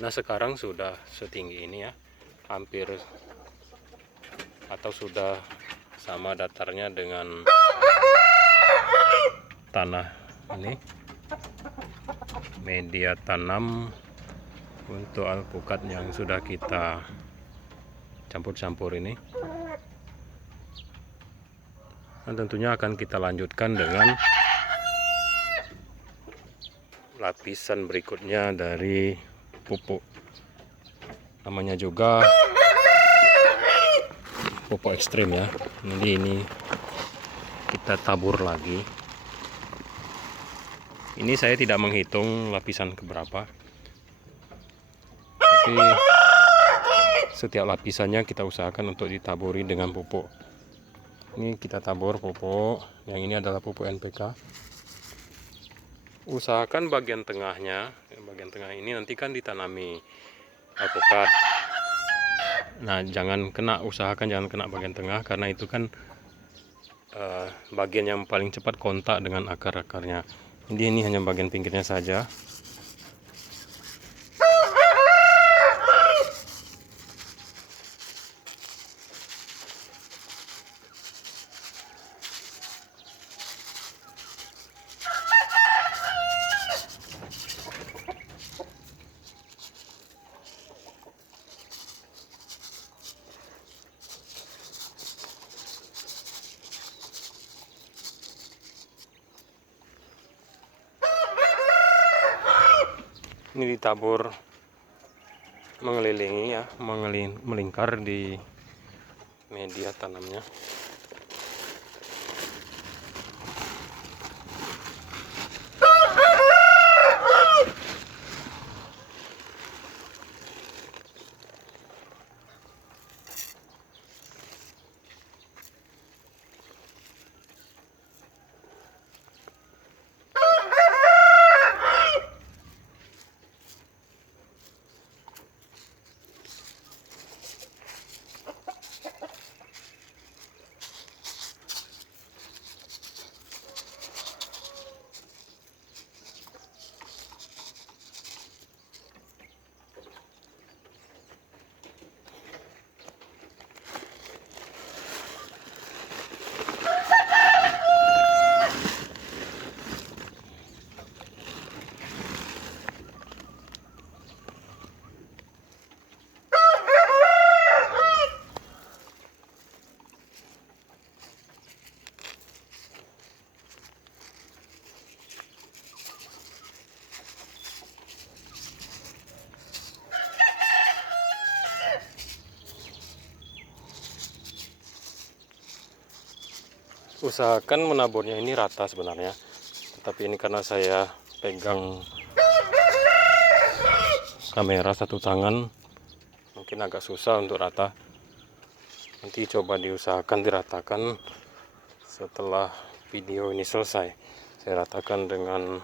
Nah sekarang sudah setinggi ini ya, hampir atau sudah sama datarnya dengan tanah ini. Media tanam untuk alpukat yang sudah kita campur-campur ini. Dan tentunya akan kita lanjutkan dengan lapisan berikutnya dari pupuk. Namanya juga pupuk ekstrim ya. Jadi ini kita tabur lagi. Ini saya tidak menghitung lapisan keberapa, tapi setiap lapisannya kita usahakan untuk ditaburi dengan pupuk. Ini kita tabur pupuk, yang ini adalah pupuk NPK. Usahakan bagian tengahnya, bagian tengah ini nanti kan ditanami alpukat. Nah usahakan jangan kena bagian tengah, karena itu kan bagian yang paling cepat kontak dengan akar-akarnya. Jadi ini hanya bagian pinggirnya saja. Ini ditabur mengelilingi ya, melingkar di media tanamnya. Usahakan menaburnya ini rata sebenarnya, tapi ini karena saya pegang kamera satu tangan mungkin agak susah untuk rata. Nanti coba diusahakan diratakan setelah video ini selesai. Saya ratakan dengan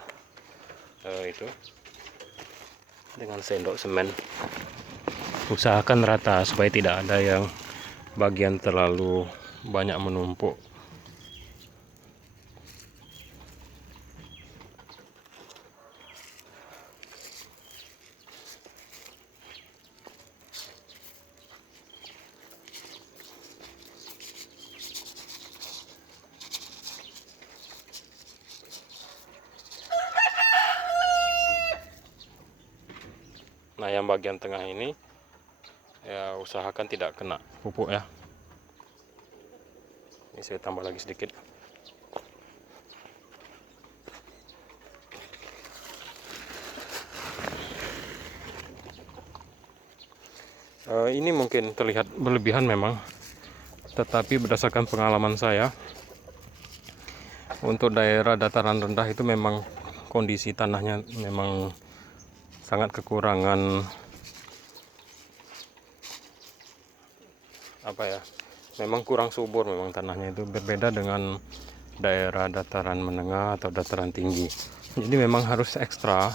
dengan sendok semen. Usahakan rata supaya tidak ada yang bagian terlalu banyak menumpuk. Nah yang bagian tengah ini ya usahakan tidak kena pupuk ya. Ini saya tambah lagi sedikit. Ini mungkin terlihat berlebihan memang, tetapi berdasarkan pengalaman saya, untuk daerah dataran rendah itu memang kondisi tanahnya memang sangat kekurangan memang kurang subur memang tanahnya itu, berbeda dengan daerah dataran menengah atau dataran tinggi. Jadi memang harus ekstra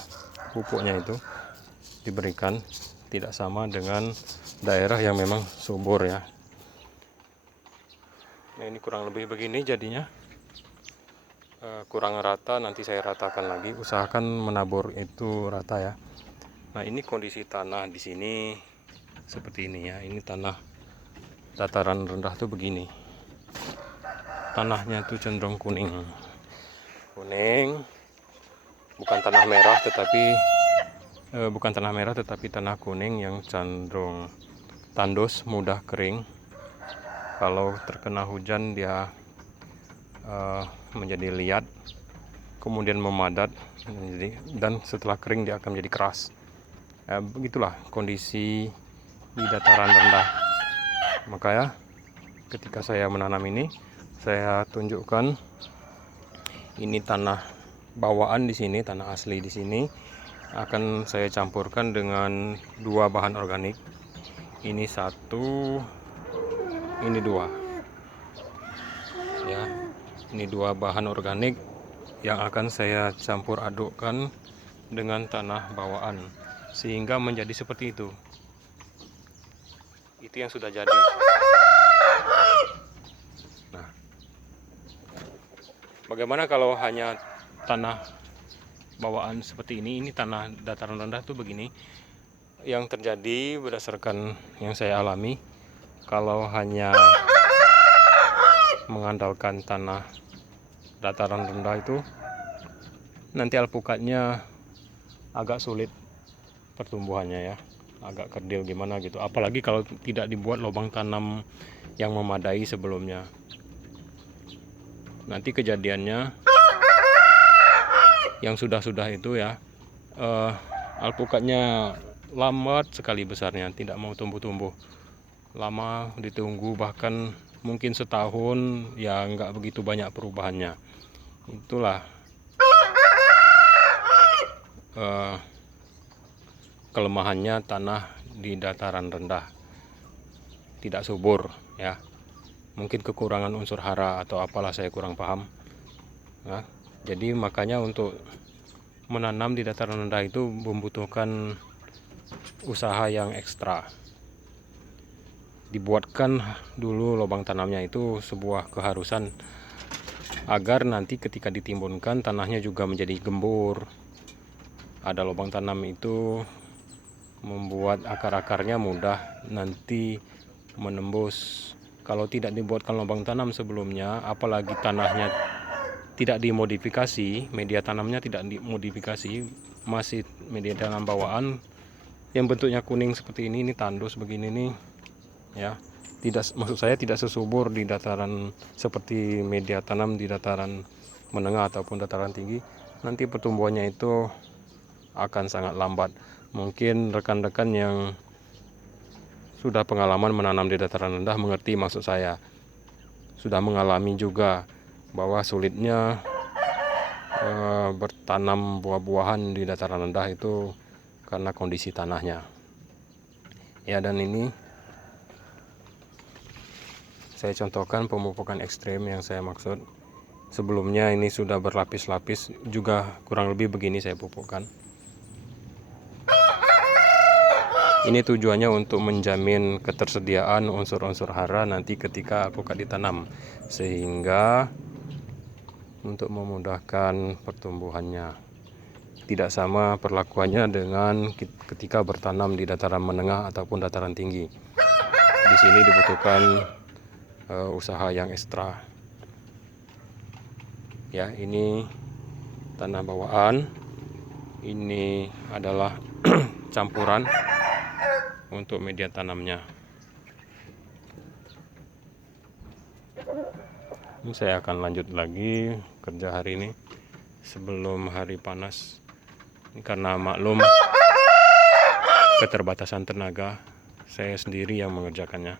pupuknya itu diberikan, tidak sama dengan daerah yang memang subur ya. Nah ini kurang lebih begini jadinya, kurang rata, nanti saya ratakan lagi. Usahakan menabur itu rata ya. Nah, ini kondisi tanah di sini seperti ini ya. Ini tanah dataran rendah tuh begini. Tanahnya tuh cenderung kuning. Kuning, bukan tanah merah tetapi tanah kuning yang cenderung tandus, mudah kering. Kalau terkena hujan dia menjadi liat, kemudian memadat, dan setelah kering dia akan menjadi keras. Begitulah kondisi di dataran rendah. Makanya ketika saya menanam ini, saya tunjukkan ini tanah bawaan di sini, tanah asli di sini akan saya campurkan dengan 2 bahan organik. Ini 1, ini 2. Ya, ini 2 bahan organik yang akan saya campur adukkan dengan tanah bawaan sehingga menjadi seperti itu. Itu yang sudah jadi. Nah, bagaimana kalau hanya tanah bawaan seperti ini? Ini tanah dataran rendah tuh begini. Yang terjadi berdasarkan yang saya alami, kalau hanya mengandalkan tanah dataran rendah itu, nanti alpukatnya agak sulit pertumbuhannya ya, agak kerdil gimana gitu. Apalagi kalau tidak dibuat lubang tanam yang memadai sebelumnya. Nanti kejadiannya yang sudah-sudah itu ya, alpukatnya lambat sekali besarnya, tidak mau tumbuh-tumbuh. Lama ditunggu, bahkan mungkin setahun ya nggak begitu banyak perubahannya. Itulah kelemahannya tanah di dataran rendah, tidak subur ya. Mungkin kekurangan unsur hara atau apalah, saya kurang paham. Nah, jadi makanya untuk menanam di dataran rendah itu membutuhkan usaha yang ekstra. Dibuatkan dulu lubang tanamnya, itu sebuah keharusan agar nanti ketika ditimbunkan tanahnya juga menjadi gembur. Ada lubang tanam itu membuat akar-akarnya mudah nanti menembus. Kalau tidak dibuatkan lubang tanam sebelumnya, apalagi tanahnya tidak dimodifikasi, media tanamnya tidak dimodifikasi, masih media tanam bawaan yang bentuknya kuning seperti ini tandus begini nih ya. Maksud saya tidak sesubur di dataran seperti media tanam di dataran menengah ataupun dataran tinggi. Nanti pertumbuhannya itu akan sangat lambat. Mungkin rekan-rekan yang sudah pengalaman menanam di dataran rendah mengerti maksud saya. Sudah mengalami juga bahwa sulitnya bertanam buah-buahan di dataran rendah itu karena kondisi tanahnya. Ya, dan ini saya contohkan pemupukan ekstrem yang saya maksud. Sebelumnya ini sudah berlapis-lapis, juga kurang lebih begini saya pupukkan. Ini tujuannya untuk menjamin ketersediaan unsur-unsur hara nanti ketika alpukat ditanam, sehingga untuk memudahkan pertumbuhannya. Tidak sama perlakuannya dengan ketika bertanam di dataran menengah ataupun dataran tinggi. Di sini dibutuhkan usaha yang ekstra. Ya, ini tanah bawaan. Ini adalah campuran untuk media tanamnya. Ini saya akan lanjut lagi kerja hari ini sebelum hari panas. Ini karena maklum keterbatasan tenaga, saya sendiri yang mengerjakannya.